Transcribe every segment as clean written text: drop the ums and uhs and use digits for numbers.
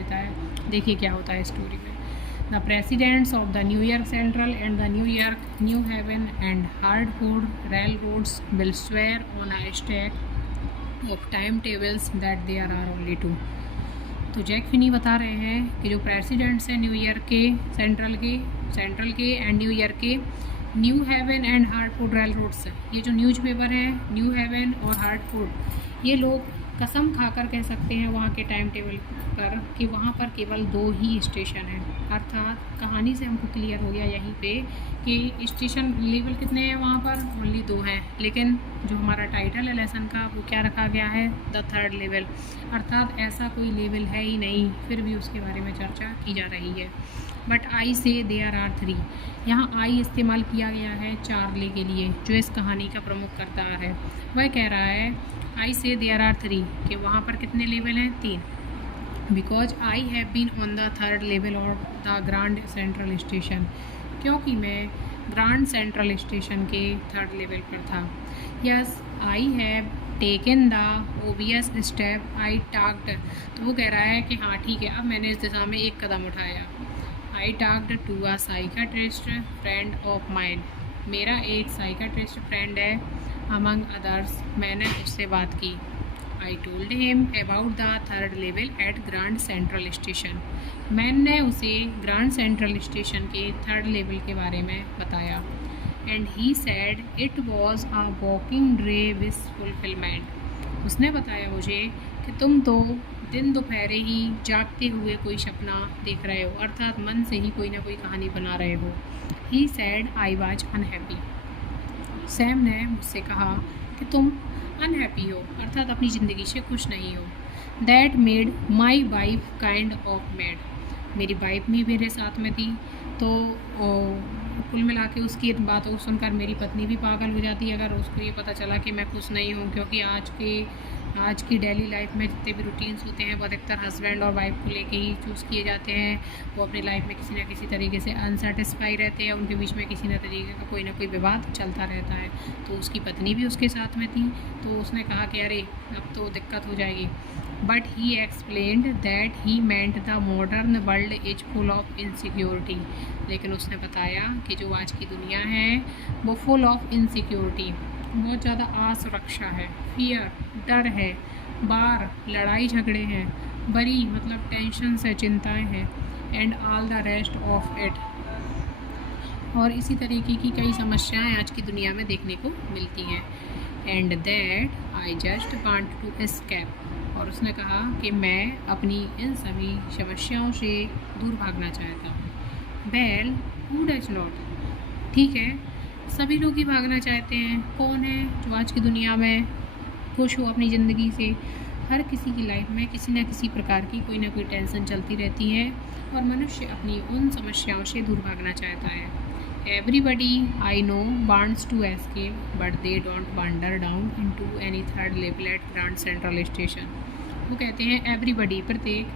देता है। देखिए क्या होता है स्टोरी में। The presidents of the New York Central and the New York New Haven and Hartford railroads will swear on a stack of timetables that there are only two. तो Jack Finney बता रहे हैं कि जो presidents हैं New York के, Central के and New York के New Haven and Hartford railroads, ये जो न्यूज़पेपर है न्यू हेवन और हार्टफोर्ड, ये लोग कसम खाकर कह सकते हैं वहाँ के टाइम टेबल पर कि वहाँ पर केवल 2 ही स्टेशन हैं। अर्थात कहानी से हमको क्लियर हो गया यहीं पे कि स्टेशन लेवल कितने हैं वहाँ पर, ओनली 2 हैं। लेकिन जो हमारा टाइटल है लेसन का वो क्या रखा गया है, द थर्ड लेवल, अर्थात ऐसा कोई लेवल है ही नहीं, फिर भी उसके बारे में चर्चा की जा रही है। बट आई से देयर आर 3, यहाँ आई इस्तेमाल किया गया है चार्ली के लिए जो इस कहानी का प्रमुख करता है। वह कह रहा है आई से देयर आर 3 कि वहाँ पर कितने लेवल हैं, 3। Because I have been on the third level of the Grand Central Station, क्योंकि मैं ग्रांड सेंट्रल स्टेशन के थर्ड लेवल पर था। Yes I have taken the obvious step I talked, तो वो कह रहा है कि हाँ ठीक है, अब मैंने इस दिशा में एक कदम उठाया। I talked to a psychiatrist friend of mine, मेरा एक साइकाट्रिस्ट फ्रेंड है अमंग अदर्स, मैंने उससे बात की। I told him about the third level at Grand Central Station, मैंने उसे ग्रांड सेंट्रल स्टेशन के थर्ड लेवल के बारे में बताया। And he said it was a walking dream wish fulfilment, उसने बताया मुझे कि तुम तो दिन दोपहरे ही जागते हुए कोई सपना देख रहे हो, अर्थात मन से ही कोई ना कोई कहानी बना रहे हो। He said I was unhappy, Sam ने मुझसे कहा कि तुम अनहैप्पी हो, अर्थात अपनी ज़िंदगी से खुश नहीं हो। That made my wife kind of mad, मेरी वाइफ भी मेरे साथ में थी, तो कुल मिला के उसकी बातों को सुनकर मेरी पत्नी भी पागल हो जाती है अगर उसको ये पता चला कि मैं खुश नहीं हूँ, क्योंकि आज की डेली लाइफ में जितने भी रूटीन्स होते हैं वो अधिकतर हस्बैंड और वाइफ को लेके ही चूज़ किए जाते हैं। वो अपनी लाइफ में किसी न किसी तरीके से अनसेटिस्फाई रहते हैं, उनके बीच में किसी न तरीके का कोई ना कोई विवाद चलता रहता है। तो उसकी पत्नी भी उसके साथ में थी, तो उसने कहा कि अरे अब तो दिक्कत हो जाएगी। But he explained that he meant the modern world is full of insecurity, लेकिन उसने बताया कि जो आज की दुनिया है वो फुल ऑफ इनसिक्योरिटी, बहुत ज़्यादा असुरक्षा है, फियर डर है, बार लड़ाई झगड़े हैं, बरी मतलब टेंशन है, चिंताएं हैं, and all the rest of it, और इसी तरीके की कई समस्याएं आज की दुनिया में देखने को मिलती हैं। And that I just want to escape, और उसने कहा कि मैं अपनी इन सभी समस्याओं से दूर भागना चाहता हूँ। वेल हू डज नॉट, ठीक है सभी लोग ही भागना चाहते हैं, कौन है जो आज की दुनिया में खुश हो अपनी ज़िंदगी से। हर किसी की लाइफ में किसी न किसी प्रकार की कोई ना कोई टेंशन चलती रहती है और मनुष्य अपनी उन समस्याओं से दूर भागना चाहता है। Everybody I know wants to escape but they don't wander down into any third level at Grand Central Station. वो कहते हैं एवरीबडी, प्रत्येक,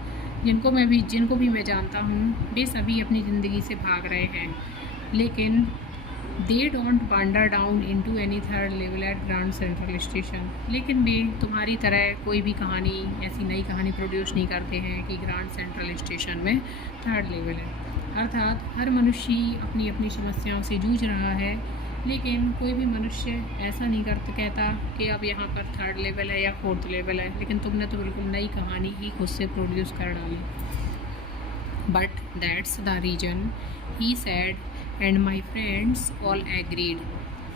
जिनको भी मैं जानता हूँ वे सभी अपनी ज़िंदगी से भाग रहे हैं, लेकिन they don't wander down into any third level at Grand Central station, लेकिन वे तुम्हारी तरह कोई भी कहानी, ऐसी नई कहानी प्रोड्यूस नहीं करते हैं कि ग्रांड सेंट्रल स्टेशन में थर्ड लेवल है। अर्थात हर मनुष्य अपनी अपनी समस्याओं से जूझ रहा है, लेकिन कोई भी मनुष्य ऐसा नहीं कहता कि अब यहाँ पर थर्ड लेवल है या फोर्थ लेवल है, लेकिन तुमने तो बिल्कुल नई कहानी ही खुद से प्रोड्यूस कर डाली। But that's the reason, he said, and my friends all agreed,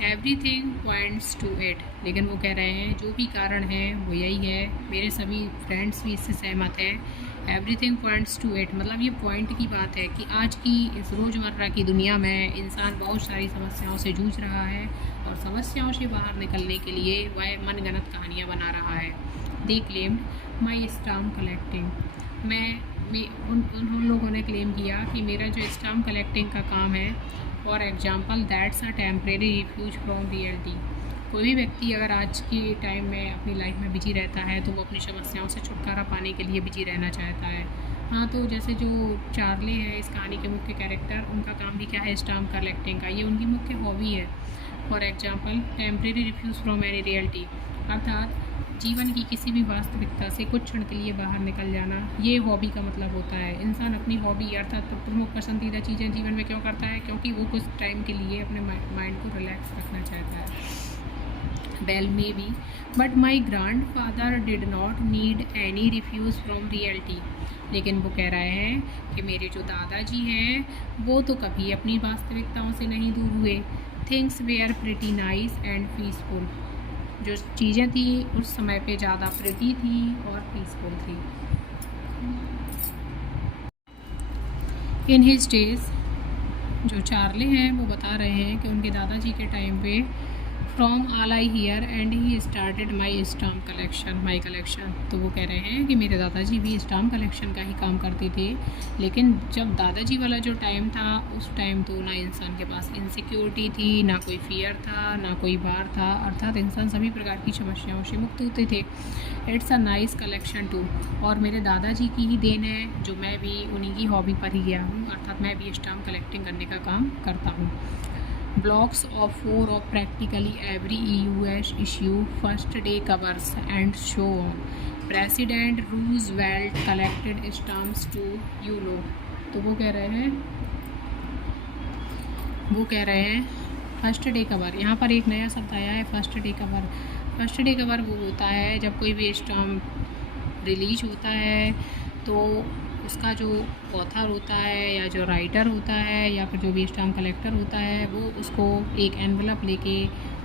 everything points to it, लेकिन वो कह रहे हैं जो भी कारण है वो यही है, मेरे सभी फ्रेंड्स भी इससे सहमत हैं। एवरीथिंग पॉइंट्स टू इट मतलब ये पॉइंट की बात है कि आज की इस रोज़मर्रा की दुनिया में इंसान बहुत सारी समस्याओं से जूझ रहा है और समस्याओं से बाहर निकलने के लिए वह मनगढ़ंत कहानियाँ बना रहा है। दे क्लेम्ड माई स्टाम्प कलेक्टिंग, उन लोगों ने क्लेम किया कि मेरा जो स्टाम्प कलेक्टिंग का काम है, for example that's a temporary refuse from reality, कोई भी व्यक्ति अगर आज के टाइम में अपनी लाइफ में बिजी रहता है तो वो अपनी समस्याओं से छुटकारा पाने के लिए बिजी रहना चाहता है। हाँ, तो जैसे जो चार्ली है इस कहानी के मुख्य कैरेक्टर, उनका काम भी क्या है, स्टाम्प कलेक्टिंग का, ये उनकी मुख्य हॉबी है। For example temporary refuse from any reality, अर्थात जीवन की किसी भी वास्तविकता से कुछ क्षण के लिए बाहर निकल जाना, ये हॉबी का मतलब होता है। इंसान अपनी हॉबी अर्थात प्रमुख पसंदीदा चीज़ें जीवन में क्यों करता है? क्योंकि वो कुछ टाइम के लिए अपने माइंड को रिलैक्स रखना चाहता है। Well may be, but my grand father did not need any refuse from reality. लेकिन वो कह रहे हैं कि मेरे जो दादाजी हैं वो तो कभी अपनी वास्तविकताओं से नहीं दूर हुए। Things were pretty nice and peaceful. जो चीज़ें थी उस समय पे ज़्यादा प्रिटी थी और पीसफुल थी। इन हिज डेज, जो चार्ले हैं वो बता रहे हैं कि उनके दादाजी के टाइम पे from all I hear and he started my stamp collection. तो वो कह रहे हैं कि मेरे दादाजी भी स्टाम्प कलेक्शन का ही काम करते थे। लेकिन जब दादाजी वाला जो टाइम था उस टाइम तो ना इंसान के पास इनसिक्योरिटी थी, ना कोई फियर था, ना कोई बार था, अर्थात इंसान सभी प्रकार की समस्याओं से मुक्त होते थे। It's a nice collection too. और मेरे दादाजी की ही देन है जो मैं भी उन्हीं की हॉबी पर ही गया हूँ, अर्थात मैं भी स्टाम्प कलेक्टिंग करने का काम करता हूँ। Blocks of 4 of practically every EUS issue, first day covers and so on. President Roosevelt collected stamps to you know. तो वो कह रहे हैं फर्स्ट डे कवर। यहाँ पर एक नया शब्द आया है, first day cover. First day cover वो होता है जब कोई भी स्टाम्प रिलीज होता है तो उसका जो ऑथर होता है या जो राइटर होता है या फिर जो भी स्टाम्प कलेक्टर होता है वो उसको एक एनवलप लेके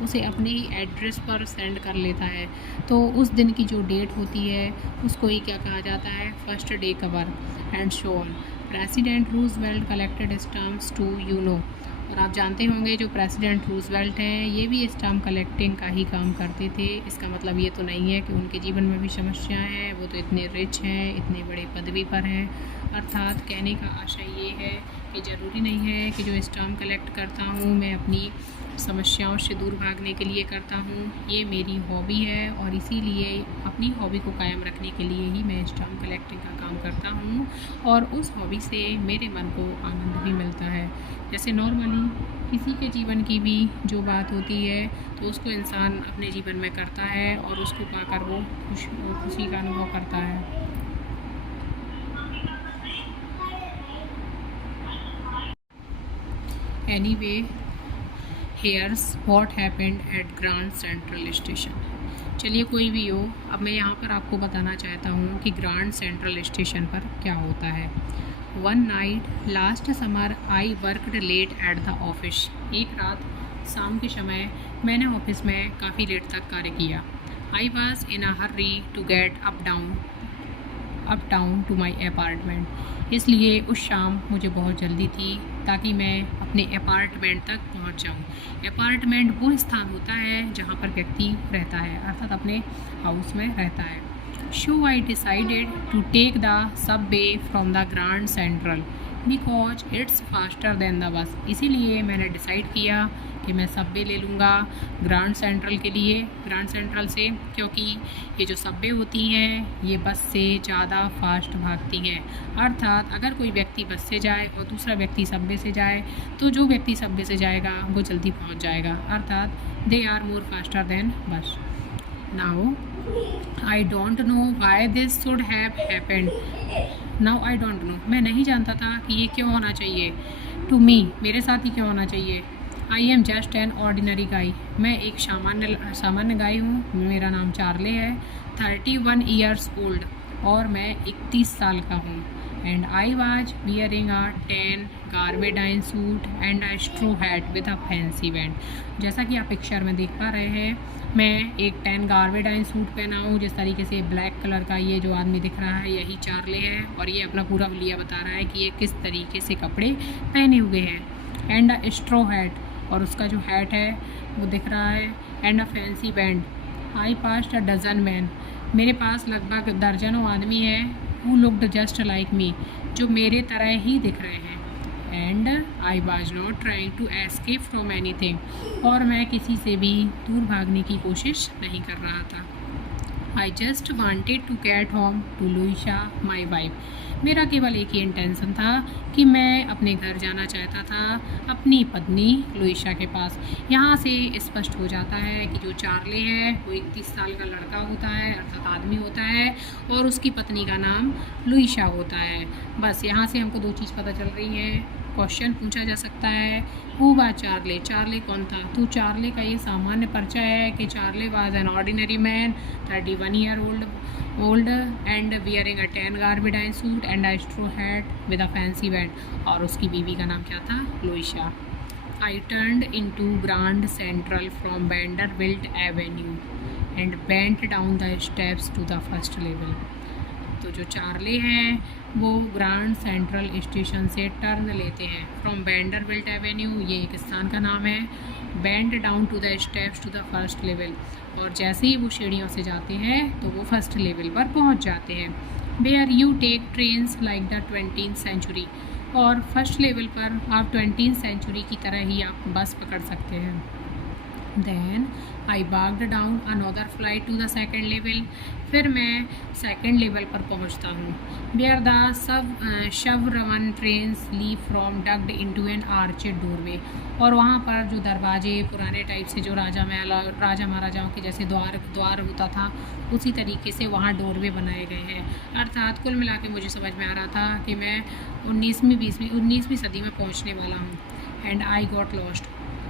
उसे अपने एड्रेस पर सेंड कर लेता है। तो उस दिन की जो डेट होती है उसको ही क्या कहा जाता है? First day cover and so on. President Roosevelt collected stamps too you know. और आप जानते होंगे जो प्रेसिडेंट रूजवेल्ट हैं ये भी स्टाम्प कलेक्टिंग का ही काम करते थे। इसका मतलब ये तो नहीं है कि उनके जीवन में भी समस्याएं हैं, वो तो इतने रिच हैं, इतने बड़े पदवी पर हैं। अर्थात कहने का आशय ये है कि ज़रूरी नहीं है कि जो स्टाम्प कलेक्ट करता हूँ मैं अपनी समस्याओं से दूर भागने के लिए करता हूँ। ये मेरी हॉबी है और इसीलिए अपनी हॉबी को कायम रखने के लिए ही मैं स्टाम्प कलेक्टिंग का काम करता हूँ और उस हॉबी से मेरे मन को आनंद भी मिलता है। जैसे नॉर्मली किसी के जीवन की भी जो बात होती है तो उसको इंसान अपने जीवन में करता है और उसको पाकर वो खुशी का अनुभव करता है। Anyway, hairs what happened at grand Central station. चलिए कोई भी हो, अब मैं यहाँ पर आपको बताना चाहता हूँ कि ग्रैंड सेंट्रल स्टेशन पर क्या होता है। One night last summer I worked late at the office. एक रात शाम के समय मैंने ऑफिस में काफ़ी लेट तक कार्य किया। I was in a hurry to get up down to my apartment. इसलिए उस शाम मुझे बहुत जल्दी थी ताकि मैं अपने अपार्टमेंट तक पहुंच जाऊं। अपार्टमेंट वो स्थान होता है जहां पर व्यक्ति रहता है, अर्थात अपने हाउस में रहता है। So I decided to take the subway from the Grand Central because it's faster than the bus। इसीलिए मैंने डिसाइड किया कि मैं सबवे ले लूँगा ग्रैंड सेंट्रल के लिए, ग्रैंड सेंट्रल से, क्योंकि ये जो सबवे होती हैं ये बस से ज़्यादा फास्ट भागती हैं। अर्थात अगर कोई व्यक्ति बस से जाए और दूसरा व्यक्ति सबवे से जाए तो जो व्यक्ति सबवे से जाएगा वो जल्दी पहुँच जाएगा, अर्थात they are more faster than bus. Now I don't know why this should have happened. Now I don't know, मैं नहीं जानता था कि ये क्यों होना चाहिए। टू मी, मेरे साथ ही क्यों होना चाहिए। I am just an ordinary गाई, मैं एक सामान्य गाय हूँ। मेरा नाम चार्ले है, 31 ईयर्स ओल्ड और मैं 31 साल का हूँ। And I was wearing a 10 gabardine suit and a straw hat with a fancy band. जैसा कि आप पिक्चर में देख पा रहे हैं, मैं एक 10 गार्बेडाइन सूट पहना हूँ। जिस तरीके से ब्लैक कलर का ये जो आदमी दिख रहा है यही चार्ले है और ये अपना पूरा हुलिया बता रहा है कि ये किस तरीके से कपड़े पहने हुए हैं। एंड अ स्ट्रो हैट, और उसका जो हैट है वो दिख रहा है। And a fancy band. I passed a dozen men, मेरे पास लगभग दर्जनों आदमी हैं who looked just like me, जो मेरे तरह ही दिख रहे हैं। And I was not trying to escape from anything, और मैं किसी से भी दूर भागने की कोशिश नहीं कर रहा था। I just wanted to get home to Louisa my wife. मेरा केवल एक ही इंटेंशन था कि मैं अपने घर जाना चाहता था अपनी पत्नी लुइशा के पास। यहाँ से स्पष्ट हो जाता है कि जो चार्ले है वो 31 साल का लड़का होता है, अर्थात आदमी होता है, और उसकी पत्नी का नाम लुइशा होता है। बस यहाँ से हमको दो चीज़ पता चल रही है। क्वेश्चन पूछा जा सकता है, हु वाज चार्ले, चार्ले कौन था। तो चार्ले का ये सामान्य परिचय है कि Charley was an ordinary man, 31 year old and wearing a tan gabardine suit and a straw hat with a fancy band. और उसकी बीवी का नाम क्या था, Louisa. I turned into Grand Central from Vanderbilt Avenue and went down the steps to the first level. तो जो Charley हैं वो ग्रैंड सेंट्रल स्टेशन से टर्न लेते हैं फ्रॉम वेंडरबिल्ट एवेन्यू, ये एक स्थान का नाम है, bend down to the steps to the first level. और जैसे ही वो सीढ़ियों से जाते हैं तो वो फर्स्ट लेवल पर पहुंच जाते हैं। Where you take trains like the 20th century. और फर्स्ट लेवल पर आप 20th सेंचुरी की तरह ही आप बस पकड़ सकते हैं। Then I walked down another flight to the second level। फिर मैं सेकेंड लेवल पर पहुंचता हूँ। Where the suburban trains leave from dug into an arched doorway. और वहाँ पर जो दरवाजे पुराने टाइप से जो राजा महाराजाओं के जैसे द्वार होता था, उसी तरीके से वहाँ डोरवे बनाए गए हैं। अर्थात कुल मिला के मुझे समझ में आ रहा था कि मैं 19वीं सदी में पहुँचने वाला हूँ। And I got lost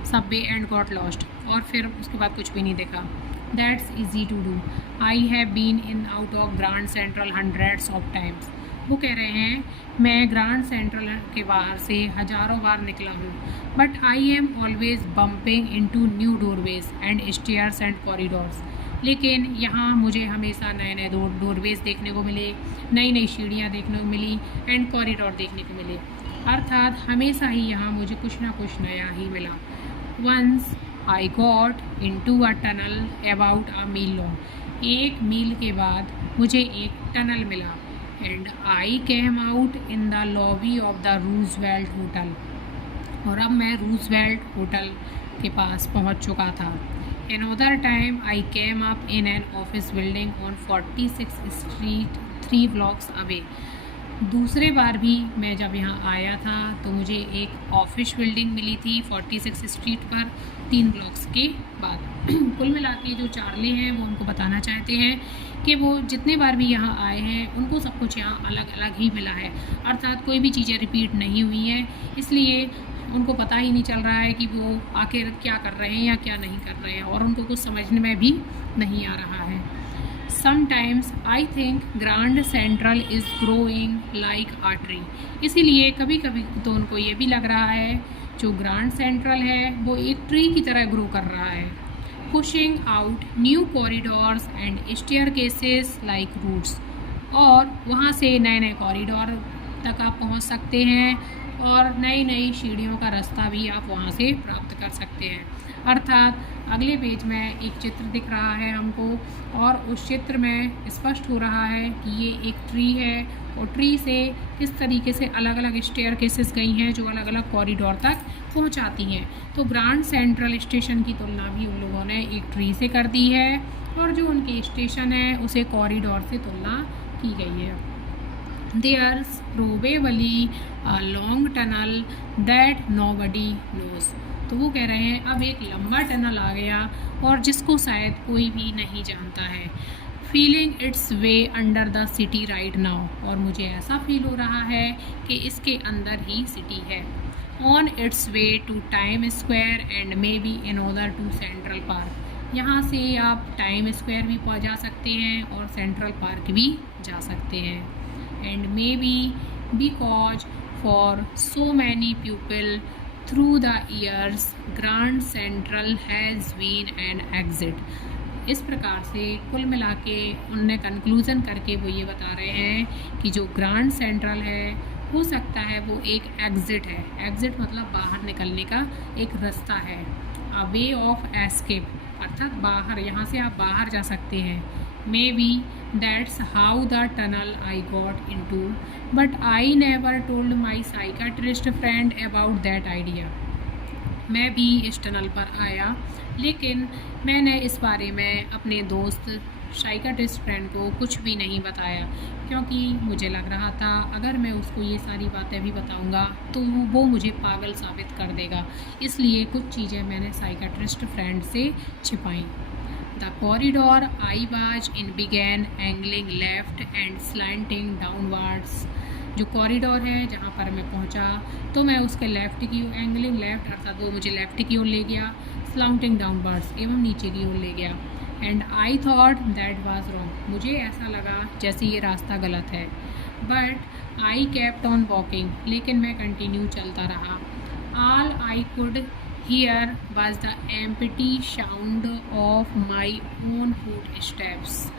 subway and got lost. और फिर उसके बाद कुछ भी नहीं देखा। That's easy to do. I have been in out of Grand Central hundreds of times. वो कह रहे हैं मैं ग्रैंड सेंट्रल के बाहर से हज़ारों बार निकला हूँ, but I am always bumping into new doorways and stairs and corridors. लेकिन यहाँ मुझे हमेशा नए नए डोरवेज देखने को मिले, नई नई सीढ़ियाँ देखने को मिली एंड कॉरिडोर देखने को मिले। अर्थात हमेशा ही यहाँ मुझे कुछ ना कुछ नया ही मिला। Once I got into a tunnel about a mile long। 1 मील के बाद मुझे एक टनल मिला। And I came out in the lobby of the Roosevelt Hotel। और अब मैं रूजवेल्ट होटल के पास पहुंच चुका था। Another time I came up in an office building on 46th Street 3 blocks away। दूसरे बार भी मैं जब यहाँ आया था तो मुझे एक ऑफिस बिल्डिंग मिली थी 46 स्ट्रीट पर 3 ब्लॉक्स के बाद। कुल मिला के जो चार्ले हैं वो उनको बताना चाहते हैं कि वो जितने बार भी यहाँ आए हैं उनको सब कुछ यहाँ अलग अलग ही मिला है। अर्थात कोई भी चीज़ें रिपीट नहीं हुई हैं, इसलिए उनको पता ही नहीं चल रहा है कि वो आखिर क्या कर रहे हैं या क्या नहीं कर रहे हैं, और उनको कुछ समझने में भी नहीं आ रहा है। Sometimes I think Grand Central is growing like a tree। इसीलिए कभी कभी तो उनको ये भी लग रहा है जो ग्रैंड सेंट्रल है वो एक ट्री की तरह ग्रो कर रहा है। Pushing out new corridors and staircases like roots. और वहाँ से नए नए कॉरिडोर तक आप पहुँच सकते हैं और नई नई सीढ़ियों का रास्ता भी आप वहाँ से प्राप्त कर सकते हैं। अर्थात अगले पेज में एक चित्र दिख रहा है हमको, और उस चित्र में स्पष्ट हो रहा है कि ये एक ट्री है और ट्री से किस तरीके से अलग अलग स्टेयरकेसेस गई हैं जो अलग अलग कॉरिडोर तक पहुंचाती हैं। तो ग्रैंड सेंट्रल स्टेशन की तुलना भी उन लोगों ने एक ट्री से कर दी है, और जो उनके स्टेशन है उसे कॉरिडोर से तुलना की गई है। There's probably a long tunnel that nobody knows। तो वो कह रहे हैं अब एक लंबा टनल आ गया और जिसको शायद कोई भी नहीं जानता है। Feeling it's way under the city right now. और मुझे ऐसा फील हो रहा है कि इसके अंदर ही सिटी है। On its way to Time Square and maybe another to Central Park. यहाँ से आप टाइम स्क्वायर भी जा सकते हैं और सेंट्रल पार्क भी जा सकते हैं। And maybe because for so many people through the years Grand Central has been an exit. इस प्रकार से कुल मिला के उनने कंक्लूज़न करके वो ये बता रहे हैं कि जो ग्रैंड सेंट्रल है हो सकता है वो एक एग्जिट है। एग्जिट मतलब बाहर निकलने का एक रास्ता है। अ वे ऑफ एस्केप अर्थात बाहर, यहाँ से आप बाहर जा सकते हैं। May be that's how the tunnel I got into, but I never told my psychiatrist friend about that idea. मैं भी इस टनल पर आया, लेकिन मैंने इस बारे में अपने दोस्त साइकियाट्रिस्ट फ्रेंड को कुछ भी नहीं बताया, क्योंकि मुझे लग रहा था अगर मैं उसको ये सारी बातें भी बताऊंगा तो वो मुझे पागल साबित कर देगा। इसलिए कुछ चीज़ें मैंने साइकियाट्रिस्ट फ्रेंड से छिपाई। The corridor I was in began angling left and slanting downwards. जो कॉरिडोर है जहाँ पर मैं पहुँचा तो मैं उसके लेफ़्ट की एंगलिंग लेफ़्ट अर्थात वो मुझे लेफ़्ट की ओर ले गया, स्लाउंटिंग डाउनवर्ड्स एवं नीचे की ओर ले गया। And I thought that was wrong, मुझे ऐसा लगा जैसे ये रास्ता गलत है। But I kept on walking, लेकिन मैं कंटिन्यू चलता रहा। All I could hear was the empty sound of my own foot steps.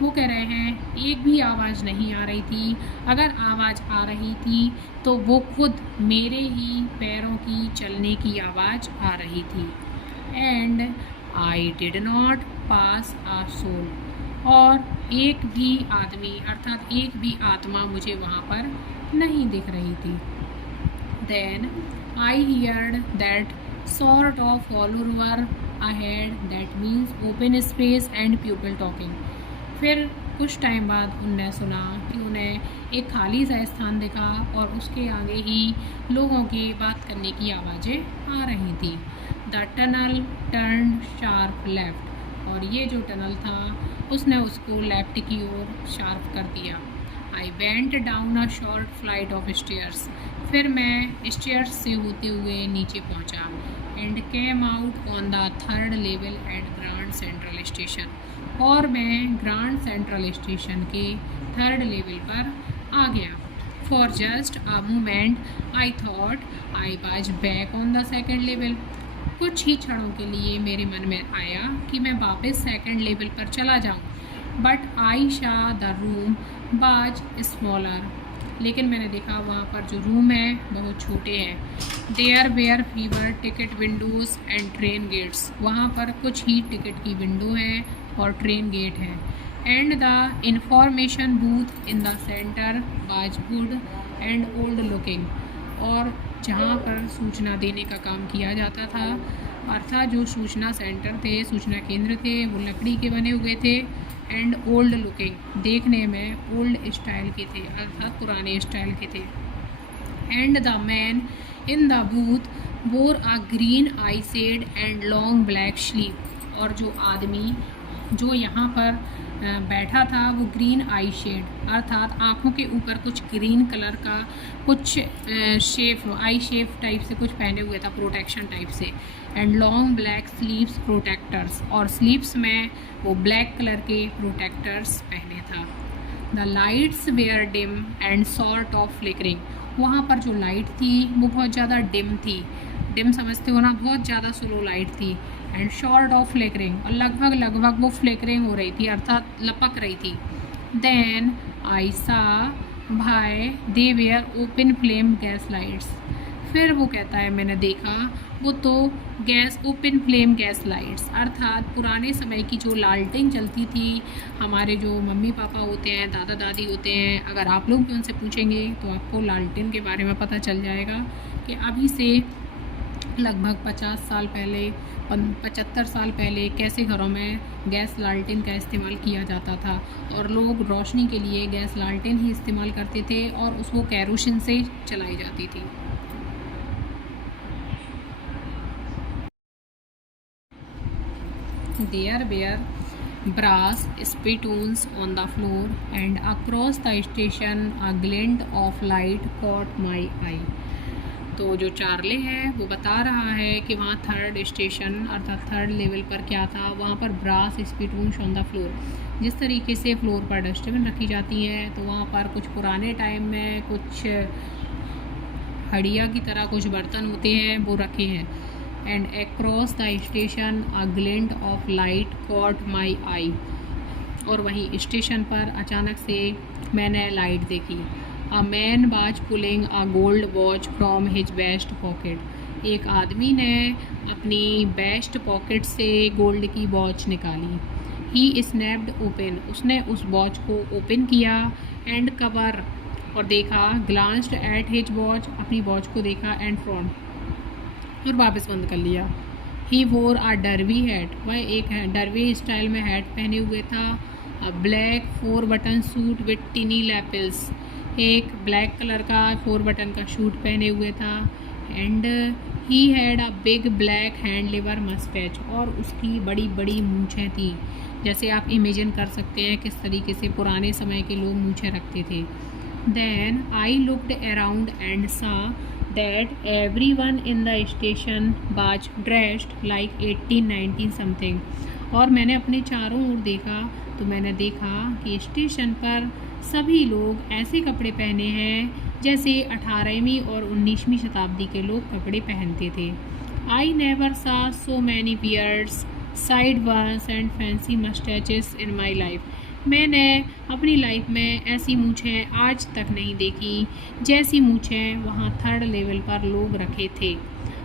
वो कह रहे हैं एक भी आवाज़ नहीं आ रही थी, अगर आवाज़ आ रही थी तो वो खुद मेरे ही पैरों की चलने की आवाज़ आ रही थी। And I did not pass a soul, और एक भी आदमी अर्थात एक भी आत्मा मुझे वहाँ पर नहीं दिख रही थी। Then I heard that sort of follower ahead, that means open space and people talking. फिर कुछ टाइम बाद उनने सुना कि उन्हें एक खाली सा स्थान दिखा और उसके आगे ही लोगों की बात करने की आवाज़ें आ रही थी। The tunnel turn sharp left, और ये जो टनल था उसने उसको लेफ्ट की ओर शार्प कर दिया। I went down a short flight of stairs, फिर मैं स्टेयर्स से होते हुए नीचे पहुंचा। And came out on the third level at Grand Central station, और मैं ग्रांड सेंट्रल स्टेशन के थर्ड लेवल पर आ गया। For just a moment I thought I was back on the second level. कुछ ही क्षणों के लिए मेरे मन में आया कि मैं वापस सेकंड लेवल पर चला जाऊं, बट आई शा द रूम वाज स्मॉलर, लेकिन मैंने देखा वहाँ पर जो रूम है बहुत छोटे हैं। There were fewer ticket windows and train gates, वहाँ पर कुछ ही टिकट की विंडो है और ट्रेन गेट है। And the information booth in the center was good and old looking, और जहाँ पर सूचना देने का काम किया जाता था अर्थात जो सूचना सेंटर थे, सूचना केंद्र थे, वो लकड़ी के बने हुए थे। एंड ओल्ड लुकिंग, देखने में ओल्ड स्टाइल के थे अर्थात पुराने स्टाइल के थे। And the man in the booth wore a green eye shade and long black sleeve, और जो आदमी जो यहाँ पर बैठा था वो ग्रीन आई शेड अर्थात आँखों के ऊपर कुछ ग्रीन कलर का कुछ शेप आई शेप टाइप से कुछ पहने हुए था, प्रोटेक्शन टाइप से। And long black sleeves protectors, और स्लीव्स में वो ब्लैक कलर के प्रोटेक्टर्स पहने था। The lights were dim and sort of flickering, वहाँ पर जो लाइट थी वो बहुत ज़्यादा डिम थी, डिम समझते हो ना, बहुत ज़्यादा स्लो लाइट थी। एंड शॉर्ट ऑफ फ्लिकरिंग, और लगभग वो फ्लिकरिंग हो रही थी अर्थात लपक रही थी। देन आई सा भाई they were open flame gas lights, फिर वो कहता है मैंने देखा वो तो gas open flame gas lights अर्थात पुराने समय की जो लालटेन चलती थी, हमारे जो मम्मी पापा होते हैं, दादा दादी होते हैं, अगर आप लोग भी उनसे पूछेंगे तो आपको लालटेन के बारे में पता चल जाएगा कि अभी से लगभग 50 साल पहले 75 साल पहले कैसे घरों में गैस लालटेन का इस्तेमाल किया जाता था, और लोग रोशनी के लिए गैस लालटेन ही इस्तेमाल करते थे और उसको केरोसिन से चलाई जाती थी। There were brass spittoons on the floor, and across the station a glint of light caught my eye. तो जो चार्ले है वो बता रहा है कि वहाँ थर्ड स्टेशन अर्थात थर्ड लेवल पर क्या था, वहाँ पर ब्रास स्पिटून्स ऑन द फ्लोर, जिस तरीके से फ्लोर पर डस्टबिन रखी जाती हैं तो वहाँ पर कुछ पुराने टाइम में कुछ हड़िया की तरह कुछ बर्तन होते हैं वो रखे हैं। And across the station a glint of light caught my eye, और वहीं स्टेशन पर अचानक से मैंने लाइट देखी। A man was pulling a gold watch from his vest pocket, एक आदमी ने अपनी वेस्ट पॉकेट से गोल्ड की वॉच निकाली। ही स्नैप्ड ओपन, उसने उस वॉच को ओपन किया। एंड कवर, और देखा। ग्लांस्ड एट हिज वॉच, अपनी वॉच को देखा। एंड फ्रॉन, और वापस बंद कर लिया। ही वोर आ डरवी हैट, वह एक डरवी स्टाइल में हैट पहने हुए था। अ black 4 button suit with टिनी lapels, एक ब्लैक कलर का 4 बटन का सूट पहने हुए था। And he had a big black hand liver moustache, और उसकी बड़ी बड़ी मूँछें थी। जैसे आप इमेजिन कर सकते हैं किस तरीके से पुराने समय के लोग मूँछें रखते थे। Then I looked around and saw that everyone in the station was dressed like 18-19 something, और मैंने अपने चारों ओर देखा तो मैंने देखा कि स्टेशन पर सभी लोग ऐसे कपड़े पहने हैं जैसे 18वीं और 19वीं शताब्दी के लोग कपड़े पहनते थे। I never saw so many beards, sideburns and fancy mustaches in my life, मैंने अपनी लाइफ में ऐसी मूँछें आज तक नहीं देखी जैसी मूँछें वहाँ 3rd लेवल पर लोग रखे थे।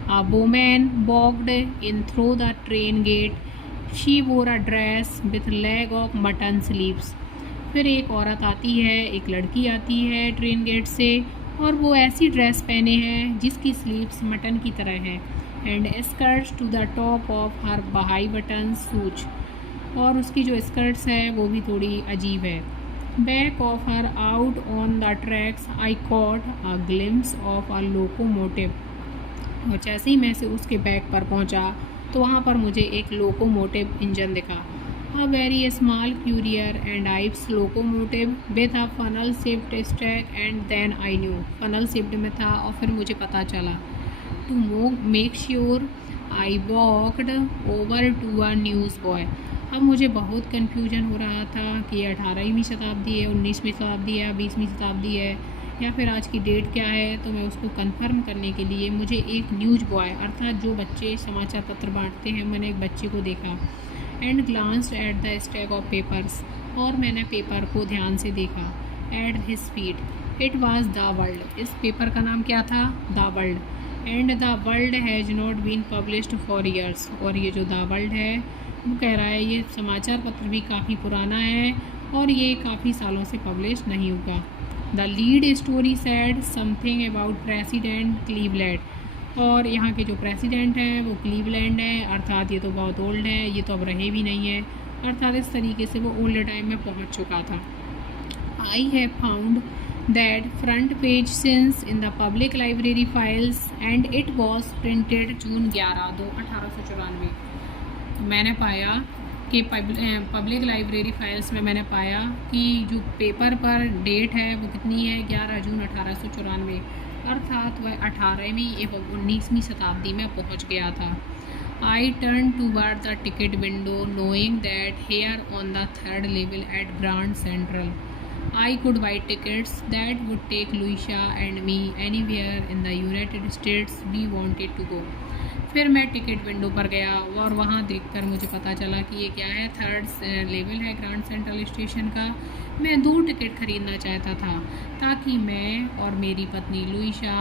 A woman walked in through the train gate. She wore a dress with leg of mutton sleeves. फिर एक औरत आती है, एक लड़की आती है ट्रेन गेट से, और वो ऐसी ड्रेस पहने हैं जिसकी स्लीव्स मटन की तरह है। And skirts to the top of her high button shoes, और उसकी जो स्कर्ट्स है वो भी थोड़ी अजीब है। Back of her out on the tracks I caught a glimpse of a locomotive, और जैसे ही मैं से उसके बैक पर पहुंचा तो वहाँ पर मुझे एक लोकोमोटिव इंजन दिखा। A very small Currier and Ives locomotive with a funnel shaped stack, and then I knew, funnel shaped में था और फिर मुझे पता चला। To make sure I walked over to a newsboy, अब मुझे बहुत कन्फ्यूजन हो रहा था कि ये 18वीं शताब्दी है, 19वीं शताब्दी है, 20वीं शताब्दी है, या फिर आज की डेट क्या है। तो मैं उसको कंफर्म करने के लिए मुझे एक न्यूज़ बॉय, अर्थात जो बच्चे समाचार पत्र बांटते हैं, मैंने एक बच्चे को देखा। And glanced at the stack of papers, और मैंने पेपर को ध्यान से देखा। At his feet it was the World, इस पेपर का नाम क्या था? The World. And the World has not been published for years, और ये जो द वर्ल्ड है वो कह रहा है ये समाचार पत्र भी काफ़ी पुराना है और ये काफ़ी सालों से पब्लिश नहीं हुआ। The lead story sad something about president Cleveland, और यहाँ के जो प्रेसिडेंट हैं वो क्लीवलैंड है, अर्थात ये तो बहुत ओल्ड है, ये तो अब रहे भी नहीं है, अर्थात इस तरीके से वो ओल्ड टाइम में पहुँच चुका था। I have found that front page since in the public library files and it was printed June 11/2/1894। मैंने पाया कि पब्लिक लाइब्रेरी फाइल्स में मैंने पाया कि जो पेपर पर डेट है वो कितनी है? 11 जून 1894, अर्थात वह 18वीं एवं 19वीं शताब्दी में पहुंच गया था। I turn toward the ticket window knowing that here on the 3rd level at Grand Central I could buy tickets that would take Luisha and me anywhere in the United States we wanted to go. फिर मैं ticket window पर गया और वहाँ देखकर मुझे पता चला कि ये क्या है? 3rd लेवल है ग्रांड सेंट्रल स्टेशन का। मैं 2 टिकट खरीदना चाहता था ताकि मैं और मेरी पत्नी Louisa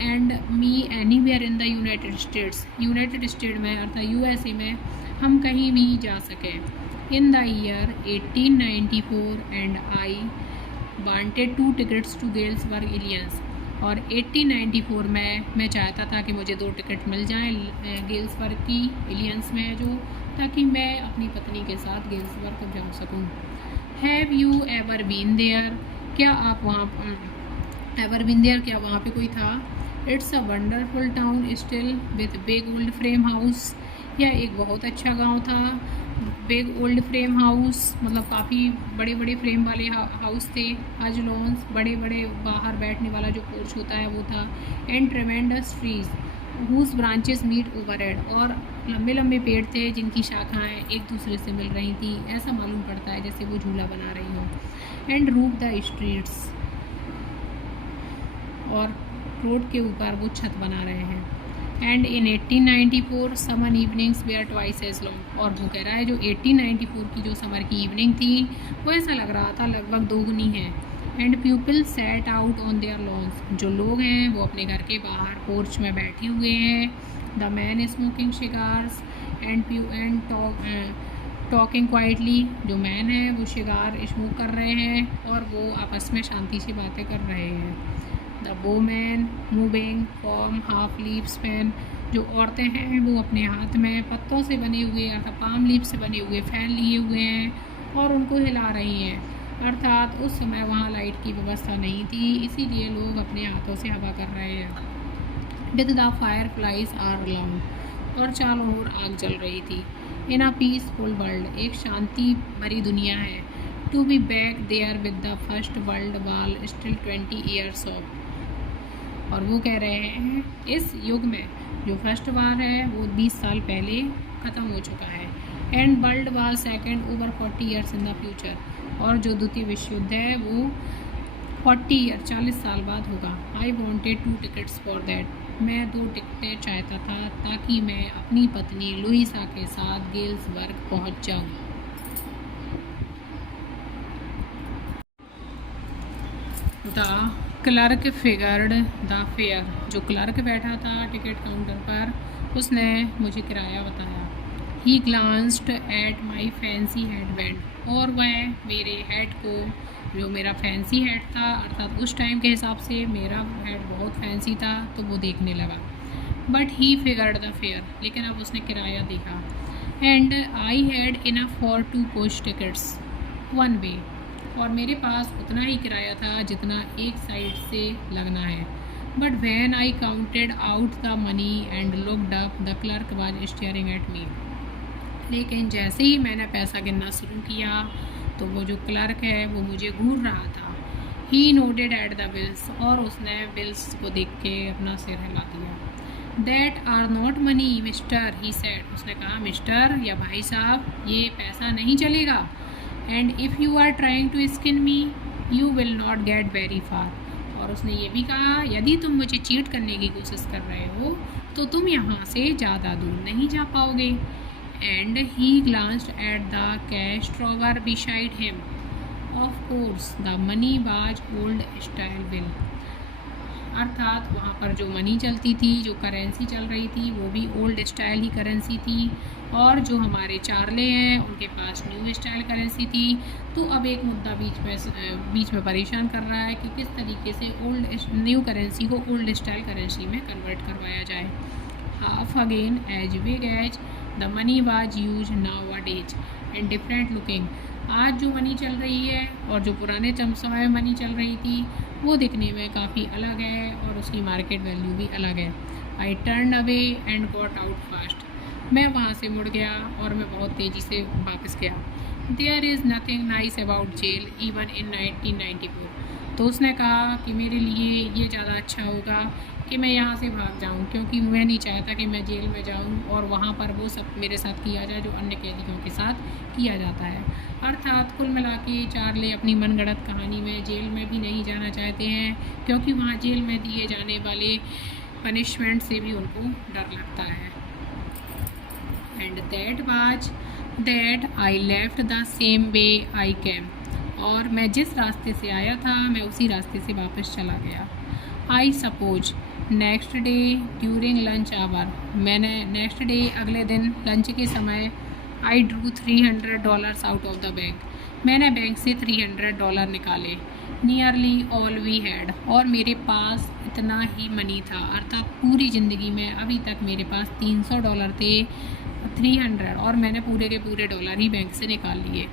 and me anywhere in the United State में अर्थात USA में हम कहीं भी जा सकें। In the year 1894 and I wanted 2 tickets to Galesburg Alliance, और 1894 में मैं चाहता था कि मुझे 2 टिकट मिल जाएं गेल्सबर्ग की एलियंस में जो, ताकि मैं अपनी पत्नी के साथ गेल्सबर्ग जा सकूं। Have you ever been there, क्या आप वहाँ एवर बीन देयर, क्या वहाँ पे कोई था? It's a wonderful town still with big old frame house, यह एक बहुत अच्छा गाँव था। बिग ओल्ड फ्रेम हाउस मतलब काफ़ी बड़े बड़े फ्रेम वाले हाउस थे। हज लॉन्स, बड़े बड़े बाहर बैठने वाला जो पोर्च होता है वो था। And tremendous trees whose branches meet overhead, और लंबे लंबे पेड़ थे जिनकी शाखाएं एक दूसरे से मिल रही थी, ऐसा मालूम पड़ता है जैसे वो झूला बना रही हो। एंड रूफ द स्ट्रीट्स, और रोड के ऊपर वो छत बना रहे हैं। And in 1894 summer evenings were twice as long, और वो कह रहा है जो 1894 की जो समर की इवनिंग थी वो ऐसा लग रहा था लगभग दोगुनी है। And people sat out on their lawns, जो लोग हैं वो अपने घर के बाहर पोर्च में बैठे हुए हैं। The man smoking cigars and talking quietly, जो मैन है वो शिगार स्मोक कर रहे हैं और वो आपस में शांति से बातें कर रहे हैं। The women moving from half leaf span, जो औरतें हैं वो अपने हाथ में पत्तों से बने हुए अर्थात पाम लीफ से बने हुए फैन लिए हुए हैं और उनको हिला रही हैं। अर्थात उस समय वहाँ लाइट की व्यवस्था नहीं थी, इसीलिए लोग अपने हाथों से हवा कर रहे हैं। With the fireflies are around, और चारों ओर आग जल रही थी। इन अ पीसफुल वर्ल्ड, एक शांति भरी दुनिया है। To be back there with the First World War still 20 years off, और वो कह रहे हैं इस युग में जो फर्स्ट वार है वो 20 साल पहले ख़त्म हो चुका है। And world war second over 40 years in the future, और जो द्वितीय विश्व युद्ध है वो 40 साल बाद होगा। I wanted 2 tickets for that, मैं 2 टिकटें चाहता था ताकि मैं अपनी पत्नी लुइसा के साथ गेल्सबर्ग पहुंच जाऊं। The clerk figured the fare, जो क्लर्क बैठा था टिकट काउंटर पर उसने मुझे किराया बताया। He glanced at my fancy head band, और वह मेरे हेड को, जो मेरा फैंसी हेड था अर्थात उस टाइम के हिसाब से मेरा हेड बहुत फैंसी था, तो वो देखने लगा। But he figured the fair, लेकिन अब उसने किराया देखा। And I had enough for 2 coach tickets one way, और मेरे पास उतना ही किराया था जितना एक साइड से लगना है। But when I counted out the money and looked up the clerk was staring at me, लेकिन जैसे ही मैंने पैसा गिनना शुरू किया तो वो जो क्लर्क है वो मुझे घूर रहा था। He noted at the bills, और उसने बिल्स को देख के अपना सिर हिला दिया। That are not money mister, he said, उसने कहा मिस्टर या भाई साहब ये पैसा नहीं चलेगा। And if you are trying to skin me you will not get very far, और उसने ये भी कहा यदि तुम मुझे चीट करने की कोशिश कर रहे हो तो तुम यहाँ से ज़्यादा दूर नहीं जा पाओगे। And he glanced at the cash drawer beside him, of course the money was old style bill, अर्थात वहाँ पर जो मनी चलती थी, जो करेंसी चल रही थी वो भी ओल्ड स्टाइल ही करेंसी थी, और जो हमारे चार्ले हैं उनके पास न्यू स्टाइल करेंसी थी। तो अब एक मुद्दा बीच में परेशान कर रहा है कि किस तरीके से न्यू करेंसी को ओल्ड स्टाइल करेंसी में कन्वर्ट करवाया जाए। Half again as big as the money was used nowadays and different looking, आज जो मनी चल रही है और जो पुराने समय में मनी चल रही थी वो दिखने में काफ़ी अलग है और उसकी मार्केट वैल्यू भी अलग है। I turn away and got out fast, मैं वहाँ से मुड़ गया और मैं बहुत तेज़ी से वापस गया। There is nothing nice about jail even in 1994, तो उसने कहा कि मेरे लिए ये ज़्यादा अच्छा होगा कि मैं यहाँ से भाग जाऊँ, क्योंकि मैं नहीं चाहता कि मैं जेल में जाऊँ और वहाँ पर वो सब मेरे साथ किया जाए जो अन्य कैदियों के साथ किया जाता है। अर्थात कुल मिला के चार्ले अपनी मनगढ़ंत कहानी में जेल में भी नहीं जाना चाहते हैं, क्योंकि वहाँ जेल में दिए जाने वाले पनिशमेंट से भी उनको डर लगता है। And that was that I left the same way I came, और मैं जिस रास्ते से आया था मैं उसी रास्ते से वापस चला गया। I suppose next day during lunch hour, मैंने नेक्स्ट डे अगले दिन लंच के समय I drew $300 out of the bank, मैंने बैंक से $300 निकाले। नियरली ऑल वी हैड, और मेरे पास इतना ही मनी था, अर्थात पूरी ज़िंदगी में अभी तक मेरे पास $300 थे, 300, और मैंने पूरे के पूरे डॉलर ही बैंक से निकाल लिए।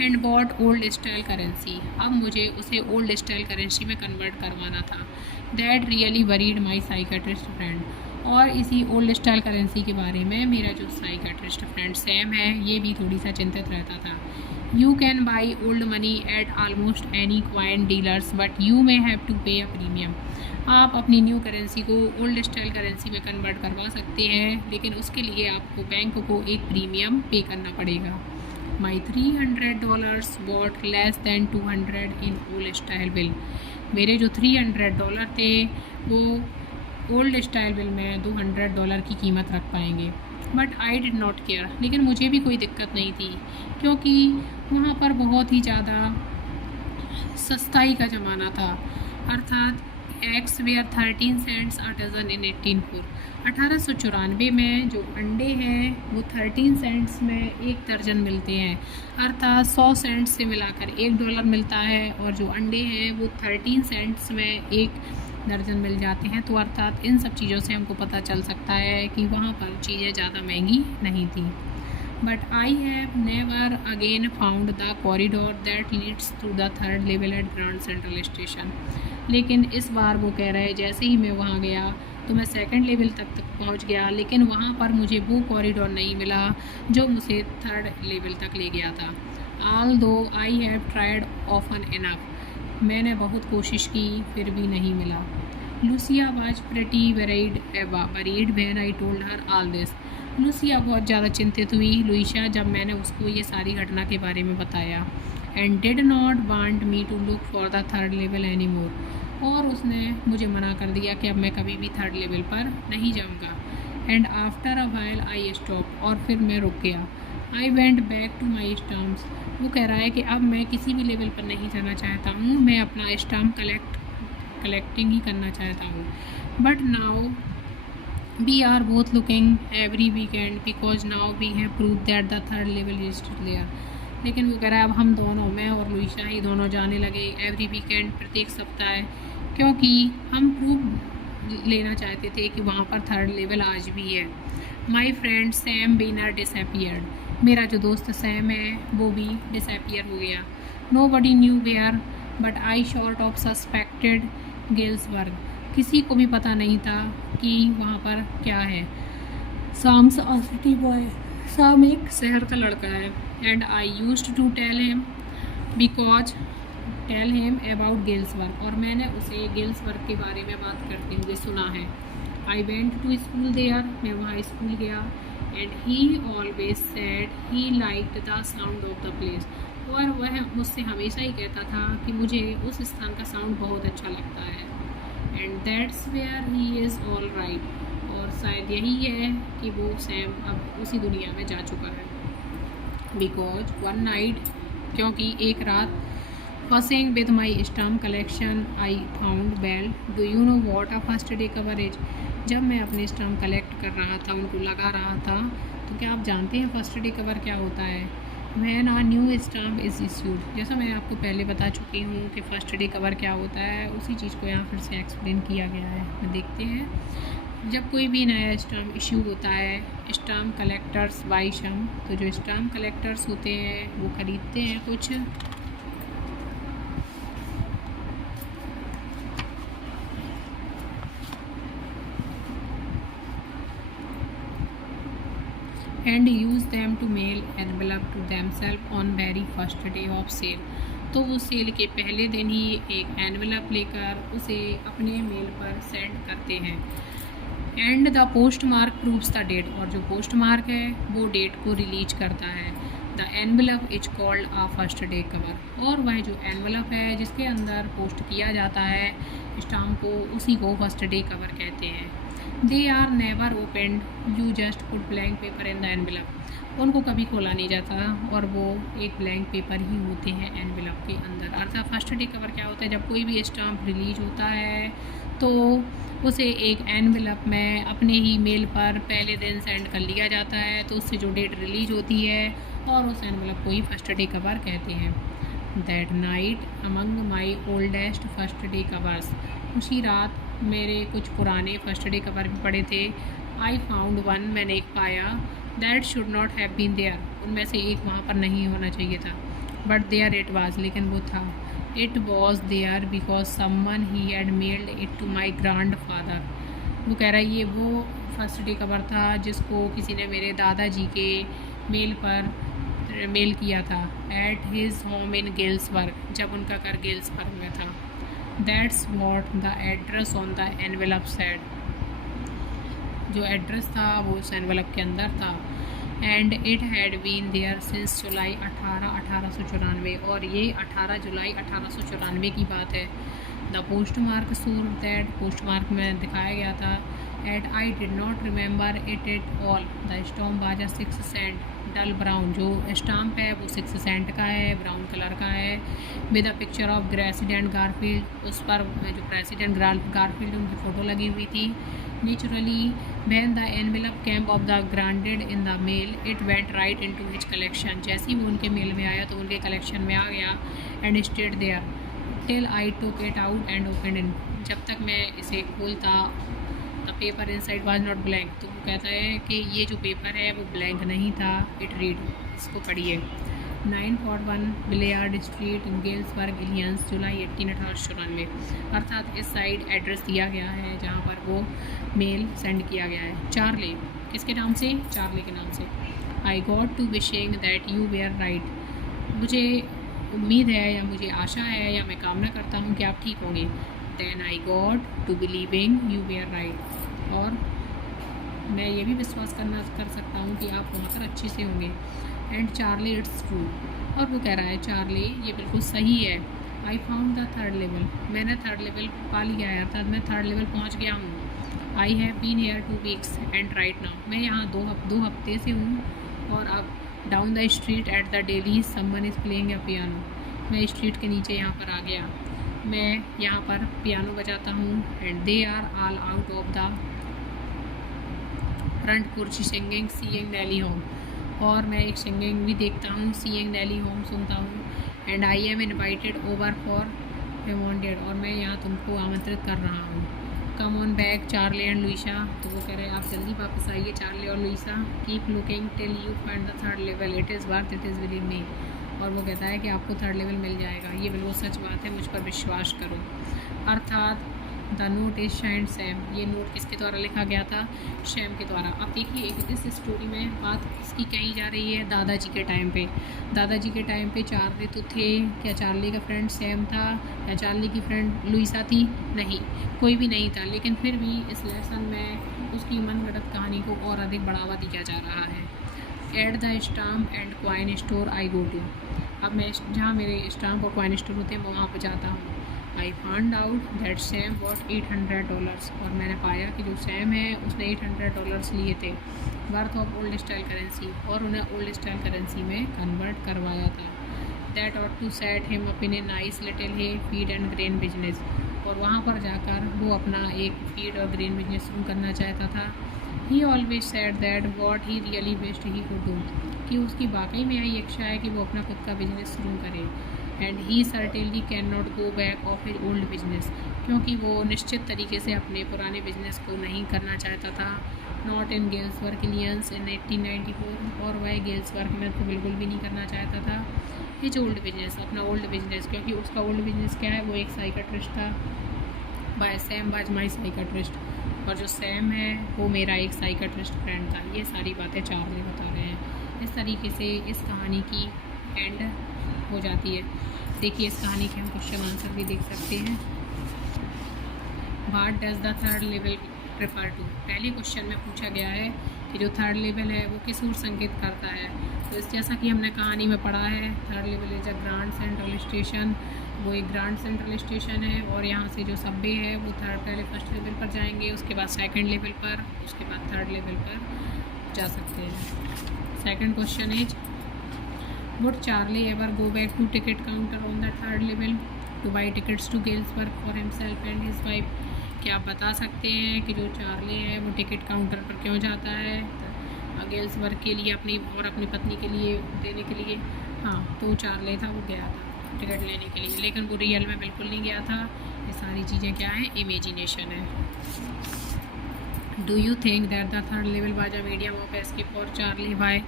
And bought old style currency, अब मुझे उसे ओल्ड स्टाइल करेंसी में कन्वर्ट करवाना था। That really worried my psychiatrist friend, और इसी ओल्ड स्टाइल करेंसी के बारे में मेरा जो साइकेट्रिस्ट फ्रेंड सैम है ये भी थोड़ी सा चिंतित रहता था। You can buy old money at almost any coin dealers but you may have to pay a premium, आप अपनी न्यू करेंसी को ओल्ड स्टाइल करेंसी में कन्वर्ट करवा सकते हैं, लेकिन उसके लिए आपको बैंक को एक प्रीमियम पे करना पड़ेगा। माई $300 what less than 200 in old style bill, मेरे जो $300 थे वो ओल्ड स्टाइल बिल में $200 की कीमत रख पाएंगे। But I did not care, लेकिन मुझे भी कोई दिक्कत नहीं थी, क्योंकि वहाँ पर बहुत ही ज़्यादा सस्ताई का ज़माना था, अर्थात eggs were 13 cents a dozen in 1804, 1894 में जो अंडे हैं वो 13 सेंट्स में एक दर्जन मिलते हैं, अर्थात 100 सेंट्स से मिलाकर $1 मिलता है, और जो अंडे हैं वो 13 सेंट्स में एक दर्जन मिल जाते हैं। तो अर्थात इन सब चीज़ों से हमको पता चल सकता है कि वहाँ पर चीज़ें ज़्यादा महंगी नहीं थी। But I have never again found the corridor that leads to the third level at Grand Central station. लेकिन इस बार वो कह रहे हैं जैसे ही मैं वहाँ गया तो मैं सेकंड लेवल तक पहुँच गया, लेकिन वहाँ पर मुझे वो कॉरिडोर नहीं मिला जो मुझे थर्ड लेवल तक ले गया था। Although I have tried often enough, मैंने बहुत कोशिश की फिर भी नहीं मिला। Lucia was pretty worried when I told her all this. Lucia बहुत ज़्यादा चिंतित हुई लुइशा जब मैंने उसको ये सारी घटना के बारे में बताया। And did not want me to look for the third level any more, और उसने मुझे मना कर दिया कि अब मैं कभी भी थर्ड लेवल पर नहीं जाऊंगा। And after a while I stop, और फिर मैं रुक गया। I went back to my stamps, वो कह रहा है कि अब मैं किसी भी लेवल पर नहीं जाना चाहता हूँ, मैं अपना स्टाम्प कलेक्टिंग ही करना चाहता हूँ। But now we are both looking every weekend because now we have prove that the third level is there. लेकिन वो कह रहा है अब हम दोनों, मैं और लुइशा ही दोनों जाने लगे एवरी वीकेंड, प्रत्येक सप्ताह, क्योंकि हम प्रूफ लेना चाहते थे कि वहाँ पर थर्ड लेवल आज भी है। माई फ्रेंड सैम बीनर डिसअपियर्ड, मेरा जो दोस्त सैम है वो भी डिसअपियर हो गया। Nobody knew where but I sort of suspected Galesburg, किसी को भी पता नहीं था कि वहाँ पर क्या है। साम्स अ सिटी बॉय, साम एक शहर का लड़का है। And I used to tell him about Galesburg, और मैंने उसे गेल्सबर्ग के बारे में बात करते हुए सुना है। I went to school there, मैं वहाँ स्कूल गया। And he always said he liked the sound of the place, और वह मुझसे हमेशा ही कहता था कि मुझे उस स्थान का साउंड बहुत अच्छा लगता है। And that's where he is all right, और शायद यही है कि वो सैम अब उसी दुनिया में जा चुका है। बिकॉज वन नाइट, क्योंकि एक रात, fussing with my stamp collection I found bell. Do you know what a first day coverage, जब मैं अपने स्टाम्प कलेक्ट कर रहा था, उनको लगा रहा था, तो क्या आप जानते हैं फर्स्ट डे कवर क्या होता है? When a new stamp is issued, जैसा मैं आपको पहले बता चुकी हूँ कि फर्स्ट डे कवर क्या होता है, उसी चीज़ को यहाँ फिर से एक्सप्लेन किया गया है। देखते हैं, जब कोई भी नया स्टाम्प इशू होता है, स्टाम्प कलेक्टर्स बाई शम, तो जो स्टाम्प कलेक्टर्स होते हैं वो ख़रीदते हैं कुछ and use them to mail envelope to themselves on very first day of sale. तो वो सेल के पहले दिन ही एक एनवेलप लेकर उसे अपने मेल पर सेंड करते हैं। And the postmark proves the date, और जो पोस्ट मार्क है वो डेट को रिलीज करता है। The envelope is called a first day cover, और वह जो एनवेलप है जिसके अंदर पोस्ट किया जाता है स्टाम्प को, उसी को फर्स्ट डे कवर कहते हैं। They are never opened, you just put blank paper in the envelope, उनको कभी खोला नहीं जाता और वो एक ब्लैंक पेपर ही होते हैं एनवेलप के अंदर। अर्थात फर्स्ट डे कवर क्या होता है, जब कोई भी स्टाम्प रिलीज होता है तो उसे एक एनवेलप में अपने ही मेल पर पहले दिन सेंड कर लिया जाता है, तो उससे जो डेट रिलीज होती है और उस एनवेलप को ही फर्स्ट डे कवर कहते हैं। That night among my oldest first day covers, उसी रात मेरे कुछ पुराने फर्स्ट डे कवर भी पड़े थे। आई फाउंड वन, मैंने एक पाया। That should not have been there, उनमें से एक वहाँ पर नहीं होना चाहिए था। बट देयर इट वाज, लेकिन वो था। It was there because someone he had mailed it to my grandfather, वो कह रहा है ये वो फर्स्ट डे कवर था जिसको किसी ने मेरे दादाजी के मेल पर मेल किया था। At his home in Galesburg, जब उनका घर गेल्सबर्ग में था। That's what the address on the envelope said, जो एड्रेस था वो उस एनवेलप के अंदर था। And it had been there since July 1894, और ये 18 जुलाई 1894 की बात है। The postmark showed that, postmark में दिखाया गया था। At I did not remember it at all, the stamp was a 6 Saint dull brown, जो स्टाम्प है वो 6 सेंट का है, ब्राउन कलर का है। With a picture of president Garfield, उस पर जो प्रेसिडेंट गारफील्ड उनकी फ़ोटो लगी हुई थी। Naturally, when the envelope came of the granted in the mail, it went right into his collection. जैसे ही वो उनके मेल में आया तो उनके कलेक्शन में आ गया। And stayed there till I took it out and opened it. जब तक मैं इसे खोलता the paper inside was not blank, तो वो कहता है कि ये जो पेपर है वो ब्लैंक नहीं था, इट रीड, इसको पढ़िए। 941 billiard street in Galesburg aliens, जुलाई 1894, अर्थात इस साइड एड्रेस दिया गया है जहाँ पर वो मेल सेंड किया गया है। चार्ली, किसके नाम से? चार्ली के नाम से। I got to wishing that you were right, मुझे उम्मीद है या मुझे आशा है या मैं कामना करता हूँ कि आप ठीक होंगे। Then I got to believing you were right, और मैं ये भी विश्वास कर सकता हूँ कि आप वहाँ पर अच्छे से होंगे। एंड चार्ली इट्स ट्रू, और वो कह रहा है चार्ली ये बिल्कुल सही है। I found the third level, मैंने थर्ड लेवल पा लिया है, अर्थात मैं थर्ड लेवल पहुँच गया हूँ। I have been here 2 weeks and right now, मैं यहाँ दो हफ्ते से हूँ, और अब down the street at the Daly someone is playing a piano, मैं स्ट्रीट के नीचे यहाँ पर आ गया, मैं यहाँ पर पियानो बजाता हूँ। And they are all out of the front porch singing seeing Nellie home, और मैं एक सिंगिंग भी देखता हूँ, सीइंग नेली होम सुनता हूँ। And I am invited over for रिमॉन्डेड, और मैं यहाँ तुमको आमंत्रित कर रहा हूँ। Come on back Charlie and Louisa, तो वो कह रहे हैं आप जल्दी वापस आइए चार्ली और Louisa. Keep looking till you find the third level, it is worth it is believe me, और वो कहता है कि आपको थर्ड लेवल मिल जाएगा, ये बिल्कुल सच बात है, मुझ पर विश्वास करो। अर्थात द नोट इज शाइंड सैम, ये नोट किसके द्वारा लिखा गया था? शैम के द्वारा। अब देखिए इस स्टोरी में बात किसकी कही जा रही है? दादाजी के टाइम पे। दादाजी के टाइम पे चार्ली तो थे, क्या चार्ली का फ्रेंड सैम था या चार्ली की फ्रेंड लुइसा थी? नहीं, कोई भी नहीं था, लेकिन फिर भी इस लेसन में उसकी मनगढ़ंत कहानी को और अधिक बढ़ावा दिया जा रहा है। At the stamp and coin store I go to, अब मैं जहाँ मेरे स्टाम्प और क्वाइन स्टोर होते हैं मैं वहाँ पर जाता हूँ। I found out that Sam what $800, और मैंने पाया कि जो सैम है उसने $800 लिए थे, worth of old style currency, और उन्हें ओल्ड स्टाइल करेंसी में कन्वर्ट करवाया था। That ought to set him up in a nice little hay feed and grain business, और वहाँ पर जाकर वो अपना एक फीड और ग्रेन बिजनेस शुरू करना चाहता था। ही always said that what he really best he could do, कि उसकी वाकई में यही इच्छा है कि वो अपना खुद का बिजनेस शुरू करे। And he certainly can not go back of his old business, क्योंकि वो निश्चित तरीके से अपने पुराने बिजनेस को नहीं करना चाहता था। नॉट इन गेल्सबर्ग इलियंस इन 1894, और वह गेल्सबर्ग में तो बिल्कुल भी नहीं करना चाहता था हिज ओल्ड बिजनेस, अपना ओल्ड बिजनेस, क्योंकि उसका ओल्ड बिजनेस क्या है? वो एक साइकाट्रिस्ट था। By Sam was my psychiatrist, और जो सैम है वो मेरा एक साइकाट्रिस्ट फ्रेंड था। ये सारी बातें चार्ली बता रहे हैं। इस तरीके से इस कहानी की एंड हो जाती है। देखिए इस कहानी के हम क्वेश्चन आंसर भी देख सकते हैं। What does the third level refer to, पहले क्वेश्चन में पूछा गया है कि जो थर्ड लेवल है वो किस ओर संकेत करता है। तो इस जैसा कि हमने कहानी में पढ़ा है, third level is a grand Central Station, वो एक ग्रांड सेंट्रल स्टेशन है, और यहाँ से जो सबवे है वो पहले फर्स्ट लेवल पर जाएंगे, उसके बाद सेकंड लेवल पर, उसके बाद थर्ड लेवल पर जा सकते हैं। Second question is would Charlie ever go back to ticket counter on the third level to buy tickets to Galesburg for himself and his wife, क्या आप बता सकते हैं कि जो चार्ली है वो टिकट काउंटर पर क्यों जाता है? गेल्सबर्ग के लिए अपनी और अपनी पत्नी के लिए देने के लिए। हाँ, तो चार्ली था वो गया था टिकट लेने के लिए, लेकिन वो रियल में बिल्कुल नहीं गया था। ये सारी चीज़ें क्या हैं? इमेजिनेशन है। Do you think that the third level was a medium of escape for Charlie? Why,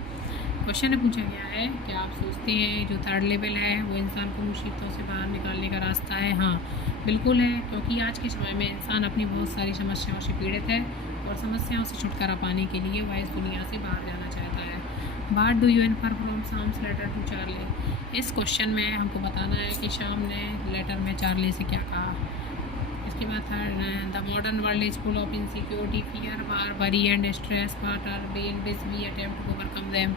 question में पूछा गया है क्या आप सोचते हैं जो थर्ड लेवल है वो इंसान को मुसीबतों से बाहर निकालने का रास्ता है? हाँ बिल्कुल है, क्योंकि आज के समय में इंसान अपनी बहुत सारी समस्याओं से पीड़ित है, और समस्याओं से छुटकारा पाने के लिए वह इस दुनिया से बाहर जाना चाहता है। What do you infer from Sam's letter to Charlie, इस क्वेश्चन में हमको बताना है कि शाम ने लेटर में चार्ली से क्या कहा। इसके बाद third, the modern world is full of insecurity, fear, war, worry and stress, what are way in which we attempt to overcome them.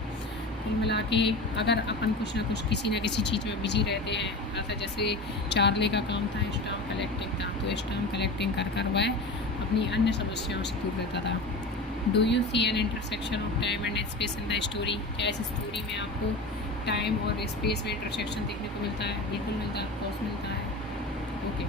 कुल मिला के अगर अपन कुछ ना कुछ किसी न किसी चीज़ में बिजी रहते हैं, ऐसा जैसे चार्ली का काम था स्टाम्प कलेक्टिंग था, तो स्टाम्प कलेक्टिंग कर कर वह अपनी अन्य समस्याओं से दूर रहता था। Do you see an intersection of time and space in the story, क्या इस स्टोरी में आपको टाइम और स्पेस में इंटरसेक्शन देखने को मिलता है? बिल्कुल मिलता है, ऑफकोर्स मिलता है। ओके।